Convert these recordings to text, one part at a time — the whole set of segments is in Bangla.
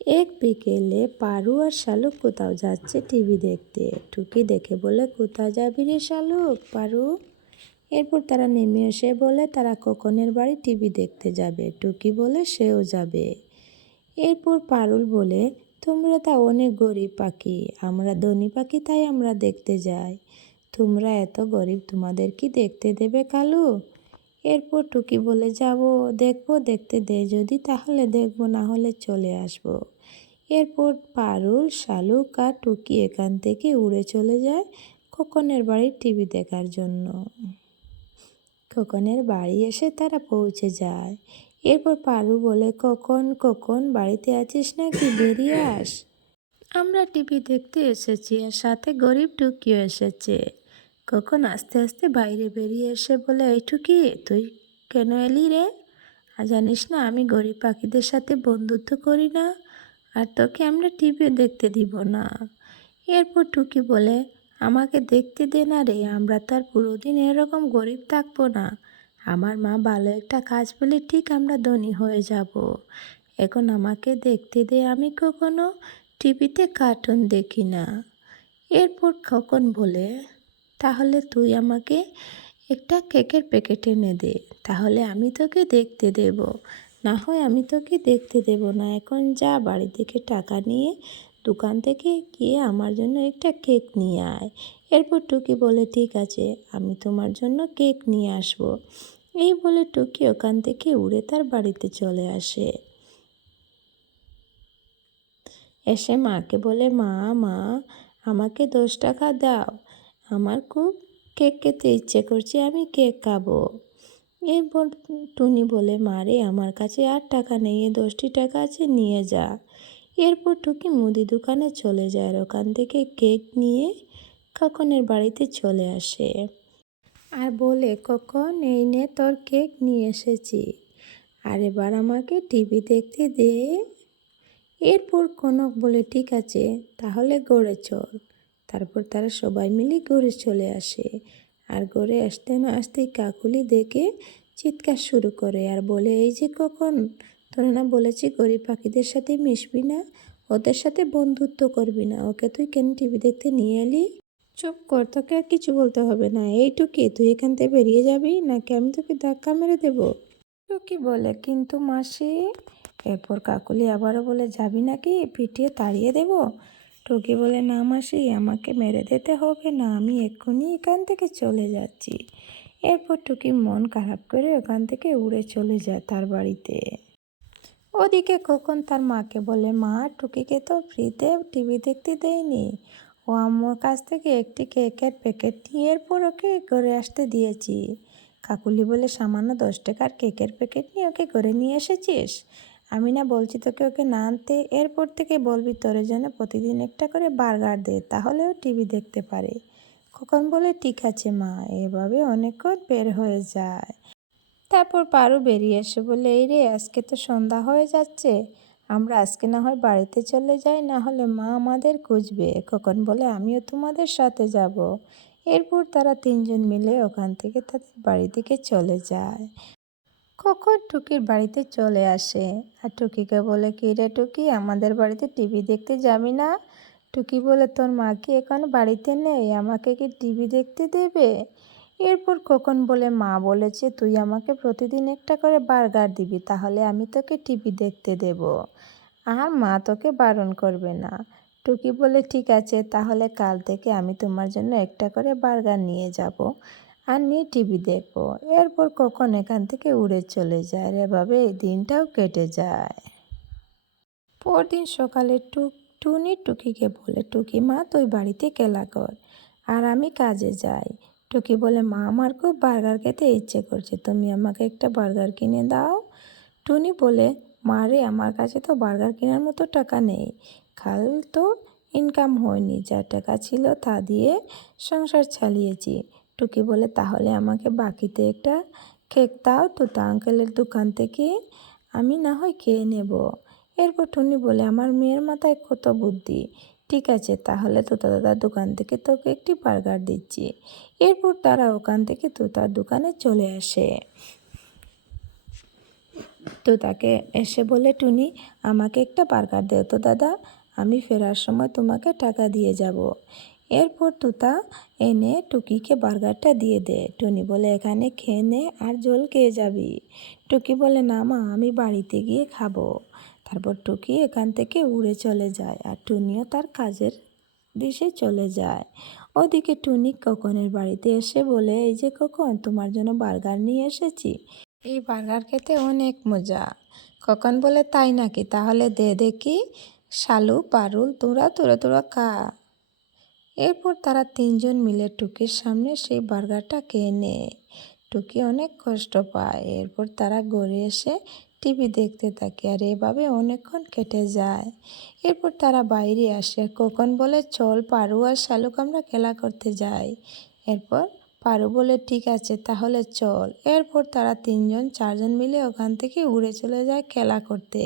এক বিকেলে পারু আর শালুক কোথাও যাচ্ছে টিভি দেখতে। টুকি দেখে বলে, কোথায় যাবি রে শালুক? পারু এরপর তারা নেমে এসে বলে তারা খোকনের বাড়ি টিভি দেখতে যাবে। টুকি বলে সেও যাবে। এরপর পারুল বলে, তোমরা তা অনেক গরিব পাখি, আমরা ধনী পাখি, তাই আমরা দেখতে যাই। তোমরা এত গরিব, তোমাদের কি দেখতে দেবে কালু? এরপর টুকি বলে, যাব, দেখবো, দেখতে দে যদি, তাহলে দেখবো, না হলে চলে আসবো। এরপর পারুল, শালুক আর টুকি এখান থেকে উড়ে চলে যায় খোকনের বাড়ির টিভি দেখার জন্য। খোকনের বাড়ি এসে তারা পৌঁছে যায়। এরপর পারু বলে, খোকন খোকন বাড়িতে আছিস নাকি? বেরিয়ে আস, আমরা টিভি দেখতে এসেছি, আর সাথে গরিব টুকিও এসেছে। খোকন আস্তে আস্তে বাইরে বেরিয়ে এসে বলে, এই টুকি, তুই কেন এলি রে? আর জানিস না আমি গরিব পাখিদের সাথে বন্ধুত্ব করি না, আর তোকে আমরা টিভি দেখতে দিব না। এরপর টুকি বলে, আমাকে দেখতে দে না রে, আমরা তো আর পুরো দিন এরকম গরিব থাকবো না। আমার মা ভালো একটা কাজ পেলে ঠিক আমরা ধনী হয়ে যাব। এখন আমাকে দেখতে দে, আমি কখনো টিভিতে কার্টুন দেখি না। এরপর খোকন বলে, তাহলে তুই আমাকে একটা কেকের প্যাকেট এনে দে, তাহলে আমি তোকে দেখতে দেব। না হয় আমি তোকে দেখতে দেব না। এখন যা, বাড়ি থেকে টাকা নিয়ে দোকান থেকে গিয়ে আমার জন্য একটা কেক নিয়ে আয়। এরপর টুকি বলে, ঠিক আছে, আমি তোমার জন্য কেক নিয়ে আসবো। এই বলে টুকি ওখান থেকে উড়ে তার বাড়িতে চলে আসে। এসে মাকে বলে, মা মা আমাকে 10 টাকা দাও, আমার খুব কেক খেতে ইচ্ছে করছে, আমি কেক খাবো। এরপর টুনি বলে, মা রে, আমার কাছে আর টাকা নেই, 10টি টাকা আছে, নিয়ে যা। এরপর টুকি মুদি দোকানে চলে যায় আর ওখান থেকে কেক নিয়ে খোকনের বাড়িতে চলে আসে আর বলে, খোকন, এই নে তোর কেক নিয়ে এসেছি, আর এবার আমাকে টিভি দেখতে দে। এরপর কনক বলে, ঠিক আছে, তাহলে ঘরে চল। তারপর তারা সবাই মিলে ঘরে চলে আসে। আর ঘরে আসতে না আসতেই কাকুলি দেখে চিৎকার শুরু করে আর বলে, এই যে কখন তোরা না বলেছি গরিব পাখিদের সাথে মিশবি না, ওদের সাথে বন্ধুত্ব করবি না, ওকে তুই কেন টিভি দেখতে নিয়ে এলি? চুপ কর, তোকে আর কিছু বলতে হবে না। এইটুকি, তুই এখান থেকে বেরিয়ে যাবি, নাকি আমি তোকে ধাক্কা মেরে দেবো? টুকি বলে, কিন্তু মাসি। এরপর কাকুলি আবারও বলে, যাবি নাকি? পিটিয়ে তাড়িয়ে দেব? টুকি বলে, না মাসি, আমাকে মেরে দিতে হবে না, আমি এক্ষুনি এখান থেকে চলে যাচ্ছি। এরপর টুকি মন খারাপ করে ওখান থেকে উড়ে চলে যায় তার বাড়িতে। ওদিকে খোকন তার মাকে বলে, মা, টুকিকে তো ফ্রিতে টিভি দেখতে দেয়নি, ও আম্মুর কাছ থেকে একটি কেকের প্যাকেট নিয়ে এরপর ওকে ঘরে আসতে দিয়েছি। কাকুলি বলে, সামান্য 10 টাকার কেকের প্যাকেট নিয়ে ওকে ঘরে নিয়ে এসেছিস? আমি না বলছি তোকে ওকে না আনতে? এরপর থেকে বলবি তোর যেন প্রতিদিন একটা করে বার্গার দে, তাহলেও টিভি দেখতে পারে। খোকন বলে, ঠিক আছে মা। এভাবে অনেকক্ষণ বের হয়ে যায়। তারপর পারু বেরিয়ে এসে বলে, এই রে, আজকে তো সন্ধ্যা হয়ে যাচ্ছে, আমরা আজকে না হয় বাড়িতে চলে যাই, না হলে মা আমাদের খুঁজবে। খোকন বলে, আমিও তোমাদের সাথে যাব। এরপর তারা 3জন মিলে ওখান থেকে তাদের বাড়ি থেকে চলে যায়। খোকন টুকির বাড়িতে চলে আসে আর টুকিকে বলে, কি রে টুকি, আমাদের বাড়িতে টিভি দেখতে যাবি না? টুকি বলে, তোর মা কি এখন বাড়িতে নেই, আমাকে কি টিভি দেখতে দেবে? এরপর খোকন বলে, মা বলেছে তুই আমাকে প্রতিদিন একটা করে বার্গার দিবি, তাহলে আমি তোকে টিভি দেখতে দেব, আর মা তোকে বারণ করবে না। টুকি বলে, ঠিক আছে, তাহলে কাল থেকে আমি তোমার জন্য একটা করে বার্গার নিয়ে যাব আর নিয়ে টিভি দেখবো। এরপর খোকন এখান থেকে উড়ে চলে যায়। আর এভাবে এই দিনটাও কেটে যায়। পরদিন সকালে টুনি টুকিকে বলে, টুকি মা, তুই বাড়িতে খেলা কর আর আমি কাজে যাই। টুকি বলে, মা, আমার খুব বার্গার খেতে ইচ্ছে করছে, তুমি আমাকে একটা বার্গার কিনে দাও। টুনি বলে, মা রে, আমার কাছে তো বার্গার কেনার মতো টাকা নেই, কাল তো ইনকাম হয়নি, যা টাকা ছিল তা দিয়ে সংসার চালিয়েছি। টুকি বলে, তাহলে আমাকে বাকিতে একটা কেক দাও, তোতা আঙ্কেলের দোকান থেকে আমি না হয় খেয়ে নেব। এরপর টুনি বলে, আমার মেয়ের মাথায় কত বুদ্ধি, ঠিক আছে, তাহলে তোতা দাদার দোকান থেকে তোকে একটি বার্গার দিচ্ছি। এরপর তারা ওখান থেকে তোতার দোকানে চলে আসে। তো তাকে এসে বলে, টুনি আমাকে একটা বার্গার দাও তো দাদা, আমি ফেরার সময় তোমাকে টাকা দিয়ে যাব। এরপর তুতা এনে টুকিকে বার্গারটা দিয়ে দেয়। টুনি বলে, এখানে খেয়ে নে আর জল খেয়ে যাবি। টুকি বলে, না মা, আমি বাড়িতে গিয়ে খাবো। তারপর টুকি এখান থেকে উড়ে চলে যায় আর টুনিও তার কাজের দেশে চলে যায়। ওদিকে টুনি খোকনের বাড়িতে এসে বলে, এই যে খোকন, তোমার জন্য বার্গার নিয়ে এসেছি, এই বার্গার খেতে অনেক মজা। খোকন বলে, তাই নাকি? তাহলে দে দেখি। শালু, পারুল, তোরা তোরা তোরা খা। এরপর তারা তিনজন মিলে টুকির সামনে সেই বার্গারটা খেয়ে নেয়। টুকি অনেক কষ্ট পায়। এরপর তারা ঘরে এসে টিভি দেখতে থাকে আর এভাবে অনেকক্ষণ কেটে যায়। এরপর তারা বাইরে আসে। খোকন বলে, চল পারু আর শালুক আমরা খেলা করতে যাই। এরপর পারু বলে, ঠিক আছে তাহলে চল। এরপর তারা তিনজন চারজন মিলে ওখান থেকে উড়ে চলে যায় খেলা করতে।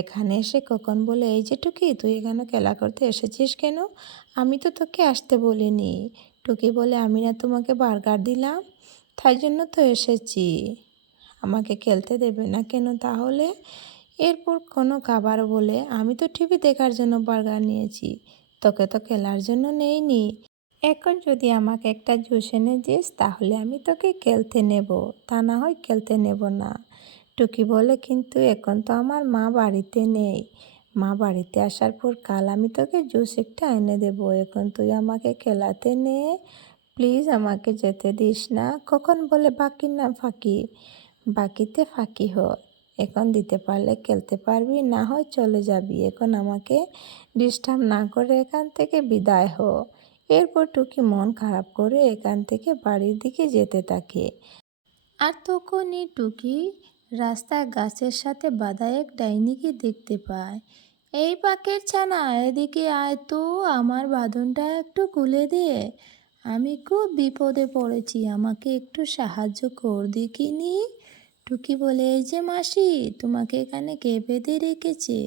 এখানে এসে খোকন বলে, এই যে টুকি, তুই এখানে খেলা করতে এসেছিস কেন? আমি তো তোকে আসতে বলিনি। টুকি বলে, আমি না তোমাকে বার্গার দিলাম, তাই জন্য তো এসেছি। আমাকে খেলতে দেবে না কেন তাহলে? এরপর কোনো খাবার বলে, আমি তো টিভি দেখার জন্য বার্গার নিয়েছি, তোকে তো খেলার জন্য নেইনি। এখন যদি আমাকে একটা জুস এনে দিস তাহলে আমি তোকে খেলতে নেব, তা না হয় খেলতে নেব না। টুকি বলে, কিন্তু এখন তো আমার মা বাড়িতে নেই, মা বাড়িতে আসার পর কাল আমি তোকে জুস একটা এনে দেবো, এখন তুই আমাকে খেলাতে নে, প্লিজ আমাকে যেতে দিস না। কখন বলে, বাকি না ফাঁকি, বাকিতে ফাঁকি হ, এখন দিতে পারলে খেলতে পারবি, না হয় চলে যাবি, এখন আমাকে ডিস্টার্ব না করে এখান থেকে বিদায় হ। এরপর টুকি মন খারাপ করে এখান থেকে বাড়ির দিকে যেতে থাকে। আর তখনই টুকি রাস্তায় গাছের সাথে বাঁধা এক ডাইনিকে দেখতে পায়। এই পাখির ছানা, এদিকে আয় তো, আমার বাঁধনটা একটু খুলে দে, আমি খুব বিপদে পড়েছি, আমাকে একটু সাহায্য কর দেখিনি। টুকি বলে, এই যে মাসি, তোমাকে এখানে কে বেঁধে রেখেছে?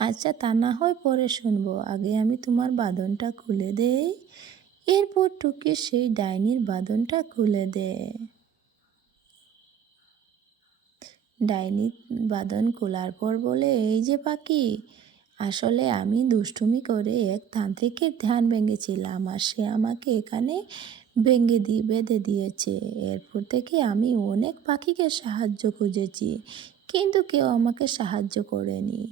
আচ্ছা তা না হয় পরে শুনবো, আগে আমি তোমার বাঁধনটা খুলে দেই। এরপর টুকি সেই ডাইনির বাঁধনটা খুলে দেয়। ডাইনি বাঁধন খোলার পর বলে, এই যে পাখি, আসলে আমি দুষ্টুমি করে এক তান্ত্রিকের ধ্যান ভেঙেছিলাম আর সে আমাকে এখানে বেঁধে দিয়েছে। এরপর থেকে আমি অনেক পাখিকে সাহায্য খুঁজেছি, কিন্তু কেউ আমাকে সাহায্য করেনি।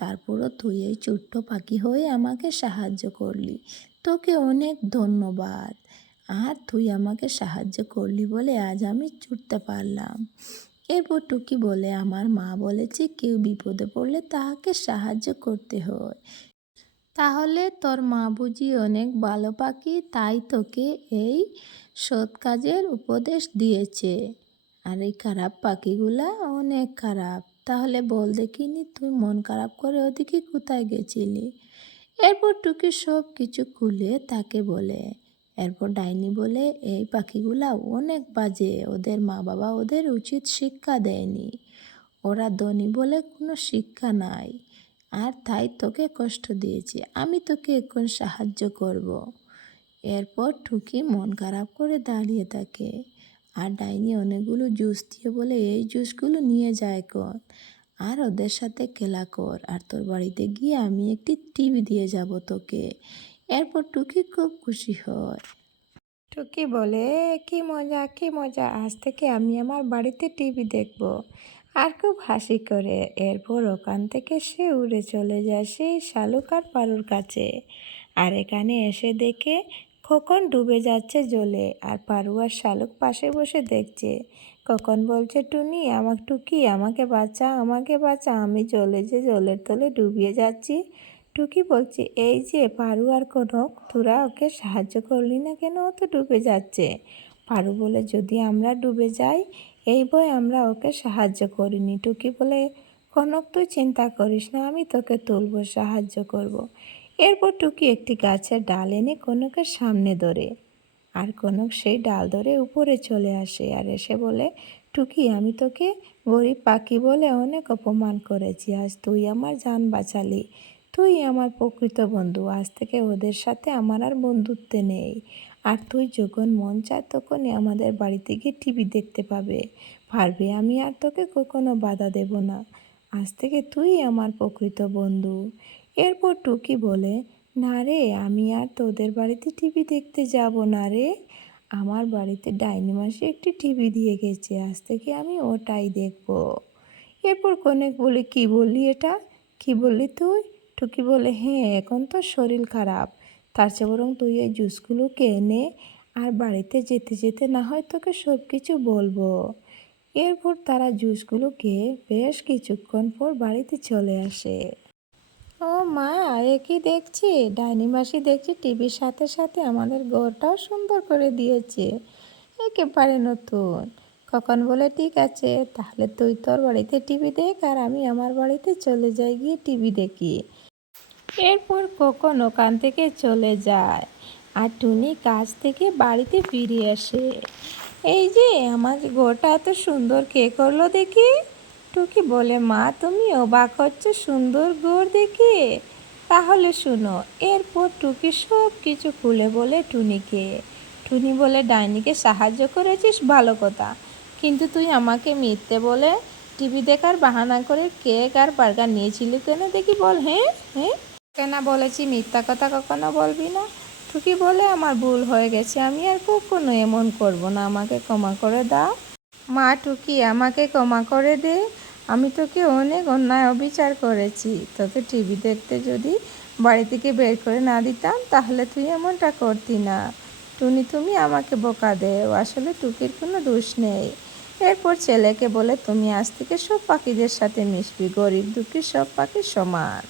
তারপরও তুই এই ছোট্ট পাখি হয়ে আমাকে সাহায্য করলি, তোকে অনেক ধন্যবাদ। আর তুই আমাকে সাহায্য করলি বলে আজ আমি ছুটতে পারলাম। এরপর টুকি বলে, আমার মা বলেছে কেউ বিপদে পড়লে তাহাকে সাহায্য করতে হয়, তাহলে তোর মা বুঝি অনেক ভালো পাখি, তাই তোকে এই সৎ কাজের উপদেশ দিয়েছে। আর এই খারাপ পাখিগুলা অনেক খারাপ। তাহলে বল দেখিনি, তুই মন খারাপ করে ওদিকে কোথায় গেছিলি? এরপর টুকি সব কিছু খুলে তাকে বলে। এরপর ডাইনি বলে, এই পাখিগুলা অনেক বাজে, ওদের মা বাবা ওদের উচিত শিক্ষা দেয়নি, ওরা ধনী বলে কোনো শিক্ষা নাই, আর তাই তোকে কষ্ট দিয়েছে, আমি তোকে এখন সাহায্য করব। এরপর টুকি মন খারাপ করে দাঁড়িয়ে থাকে। আর ডাইনি অনেকগুলো জুস দিয়ে বলে, এই জুসগুলো নিয়ে যায় কর আর ওদের সাথে খেলা কর, আর তোর বাড়িতে গিয়ে আমি একটি টিভি দিয়ে যাব তোকে। এরপর টুকি খুব খুশি হয়। টুকি বলে, কি মজা কি মজা, আজ থেকে আমি আমার বাড়িতে টিভি দেখব। আর খুব হাসি করে। এরপর ওখান থেকে সে উড়ে চলে যায় সেই শালুক আর পারুর কাছে। আর এখানে এসে দেখে খোকন ডুবে যাচ্ছে জলে, আর পারু আর শালুক পাশে বসে দেখছে। খোকন বলছে, টুনি, টুকি আমাকে বাঁচা, আমাকে বাঁচা, আমি জলের তলে ডুবিয়ে যাচ্ছি। টুকি বলছে, এই যে পারু আর কনক, তোরা ওকে সাহায্য করলি না কেন? ও তো ডুবে যাচ্ছে। পারু বলে, যদি আমরা ডুবে যাই এই ভয় আমরা ওকে সাহায্য করিনি। টুকি বলে, কনক তুই চিন্তা করিস না, আমি তোকে তুলবো, সাহায্য করব। এরপর টুকি একটি গাছের ডাল এনে কনকের সামনে ধরে, আর কনক সেই ডাল ধরে উপরে চলে আসে আর এসে বলে, টুকি, আমি তোকে গরিব পাখি বলে অনেক অপমান করেছি, আজ তুই আমার জান বাঁচালি, তুই আমার প্রকৃত বন্ধু, আজ থেকে ওদের সাথে আমার আর বন্ধুত্ব নেই, আর তুই যখন মন চায় তখনই আমাদের বাড়িতে গিয়ে টিভি দেখতে পাবে। পারবে, আমি আর তোকে কখনো বাধা দেব না। আজ থেকে তুই আমার প্রকৃত বন্ধু। এরপর টুকি বলে, না রে, আমি আর তোদের বাড়িতে টিভি দেখতে যাব না রে। আমার বাড়িতে ডাইনি মাসি একটি টিভি দিয়ে গেছে, আজ থেকে আমি ওটাই দেখব। এরপর কনেক বলে, কি বললি এটা? কি বললি তুই? টুকি বলে, হ্যাঁ, এখন তো শরীর খারাপ, তার চেয়ে বরং তুই এই জুসগুলো খেয়ে নে, আর বাড়িতে যেতে যেতে না হয় তোকে সব কিছু বলবো। এরপর তারা জুসগুলো খেয়ে বেশ কিছুক্ষণ পর বাড়িতে চলে আসে। ও মা, এ কি দেখছি? ডাইনি মাসি দেখছি টিভির সাথে সাথে আমাদের ঘরটাও সুন্দর করে দিয়েছে, একেবারে নতুন। খোকন বলে, ঠিক আছে, তাহলে তুই তোর বাড়িতে টিভি দেখ আর আমি আমার বাড়িতে চলে যাই, গিয়ে টিভি দেখি। এরপর খোকন ওখান থেকে চলে যায় আর টুনি কাজ থেকে বাড়িতে ফিরে আসে। এই যে আমার ঘরটা এত সুন্দর কে করলো দেখি? টুকি বলে, মা তুমি অবাক হচ্ছে সুন্দর ঘর দেখে? তাহলে শুনো। এরপর টুকি সব কিছু খুলে বলে টুনিকে। টুনি বলে, ডাইনিকে সাহায্য করেছিস ভালো কথা, কিন্তু তুই আমাকে মিথ্যে বলে টিভি দেখার বাহানা করে কেক আর বার্গার নিয়েছিলি কেন দেখি, বল। হ্যাঁ হ্যাঁ, কেন বলেছি মিথ্যা কথা কখনো বলবি না। টুকি বলে, আমার ভুল হয়ে গেছে, আমি আর কখনো এমন করব না, আমাকে ক্ষমা করে দাও। মা টুকি, আমাকে ক্ষমা করে দে, আমি তোকে অনেক অন্যায় অবিচার করেছি। তোকে টিভি দেখতে যদি বাড়ি থেকে বের করে না দিতাম তাহলে তুই এমনটা করতি না। টুনি, তুমি আমাকে বোকা দেও, আসলে টুকির কোনো দোষ নেই। এরপর ছেলেকে বলে, তুমি আজ থেকে সব পাখিদের সাথে মিশবি, গরিব দুঃখী সব পাখি সমান।